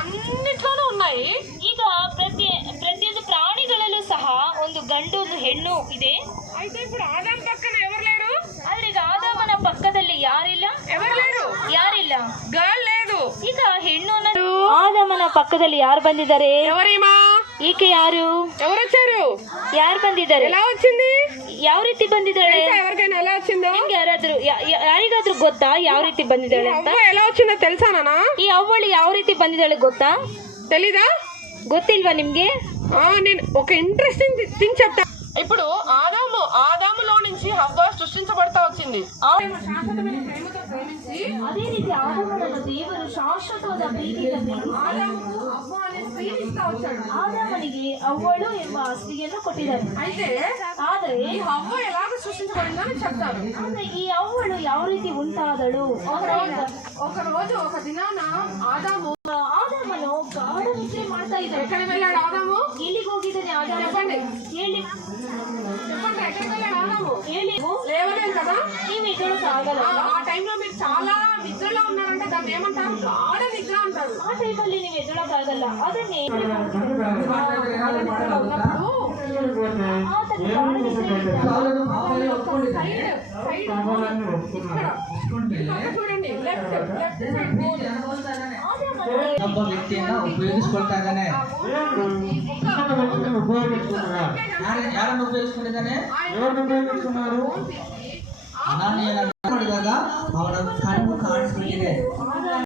అన్నిట్లోనూ ఉన్నాయి. ಈಗ ಪ್ರತಿಯೊಂದು ಪ್ರಾಣಿಗಳಲ್ಲೂ ಸಹ ಒಂದು ಗಂಡು ಒಂದು ಹೆಣ್ಣು ಇದೆ. అయితే ఇప్పుడు ఆదాం పక్కన ఎవరు లేరు? ಆದ್ರೆ ಈಗ ಆದಾಮನ ಪಕ್ಕದಲ್ಲಿ ಯಾರಿಲ್ಲ? ఎవరు లేరు? ಯಾರಿಲ್ಲ? గర్ల్ లేదు. ಈಗ ಹೆಣ್ಣು ಆದಾಮನ ಪಕ್ಕದಲ್ಲಿ ಯಾರು ಬಂದಿದ್ದಾರೆ? ఎవరిమా? ಈಕೆ ಯಾರು? ఎవరు వచ్చారు? ಯಾರು ಬಂದಿದ್ದಾರೆ? ఎలా వచ్చింది? ಯಾವ ರೀತಿ ಬಂದಿದ್ದಾಳೆ? ఎవరికైనా ఎలా వచ్చిందో? ನಿಮ್ಗೆ ಯಾರಿಗಾದ್ರೂ ಗೊತ್ತಾ ಯಾವ ರೀತಿ ಬಂದಿದ್ದಾಳೆ ಅಂತ? అవ్వ ఎలా వచ్చిందో తెలుసా నాన్న? ಈ ಅವ್ವಳು ಯಾವ ರೀತಿ ಬಂದಿದ್ದಾಳೆ ಗೊತ್ತಾ? తెలీదా? ಗೊತ್ತಿಲ್ವಾ ನಿಮ್ಗೆ? నేను ఒక ఇంట్రెస్టింగ్ థింగ్ చెప్తా. ఇప్పుడు ఆదాములో నుంచి హవ్వ సృష్టించబడతా వచ్చింది. శాశ్వతమైన ప్రేమతో ప్రేమించి ಅದೇ ರೀತಿ ಆದಾಮನನ್ನು ದೇವರು ಶಾಶ್ವತವಾದ ಪ್ರೀತಿಯಿಂದ ಪ್ರೀತಿಸಿ ఆదాముకు హవ్వ అనే స్త్రీని ఇస్తా వచ్చాడు. ಆದಾಮನಿಗೆ ಅವ್ವಳು ಎಂಬ ಸ್ತ್ರೀಯನ್ನು ಕೊಟ್ಟಿದ್ದಾರೆ. అయితే ಆದರೆ ఈ హవ్వ ఎలాగ సృష్టించబడిందో నేను చెప్తాను. ಅಂದ್ರೆ ಈ ಅವ್ವಳು ಯಾವ ರೀತಿ ಉಂಟಾದಳು? ఒక దినాన ఆదామను ಗಾಢ ನಿದ್ರೆ ಮಾಡ್ತಾ ಇದ್ದಾರೆ. ఎక్కడ వెళ్ళాడు ఆదాము? ಎಲ್ಲಿಗೆ ಹೋಗಿದ್ದಾನೆ ಆದಾಮ? చెప్పండి ಹೇಳಿ, ఎక్కడ వెళ్ళాడు ఆదాము? ಹೇಳಿ. లేవలేదు కదా? ನೀವು ಎದ್ದೇಳಕ್ಕೆ ಆಗಲ್ಲ. ఆ టైంలో మీరు చాలా నిద్రలో ఉన్నారంటే దాన్ని ఏమంటారు? గాఢ నిద్ర అంటారు. ಆ ಟೈಮಲ್ಲಿ ನೀವು ಎದ್ದೇಳಕ್ಕೆ ಆಗಲ್ಲ. ಅದನ್ನೇ చూడండి లెఫ్ట్ ಒಬ್ಬ ವ್ಯಕ್ತಿಯನ್ನ ಉಪಯೋಗಿಸ್ಕೊಳ್ತಾ ಯಾರನ್ನು ಉಪಯೋಗಿಸ್ಕೊಂಡಿದ್ದಾನೆ? ಅನಾನಿಯನ ನೋಡಿದಾಗ ಅವನ ಕಣ್ಣು ಕಾಣಿಸ್ಬಿಟ್ಟಿದೆ.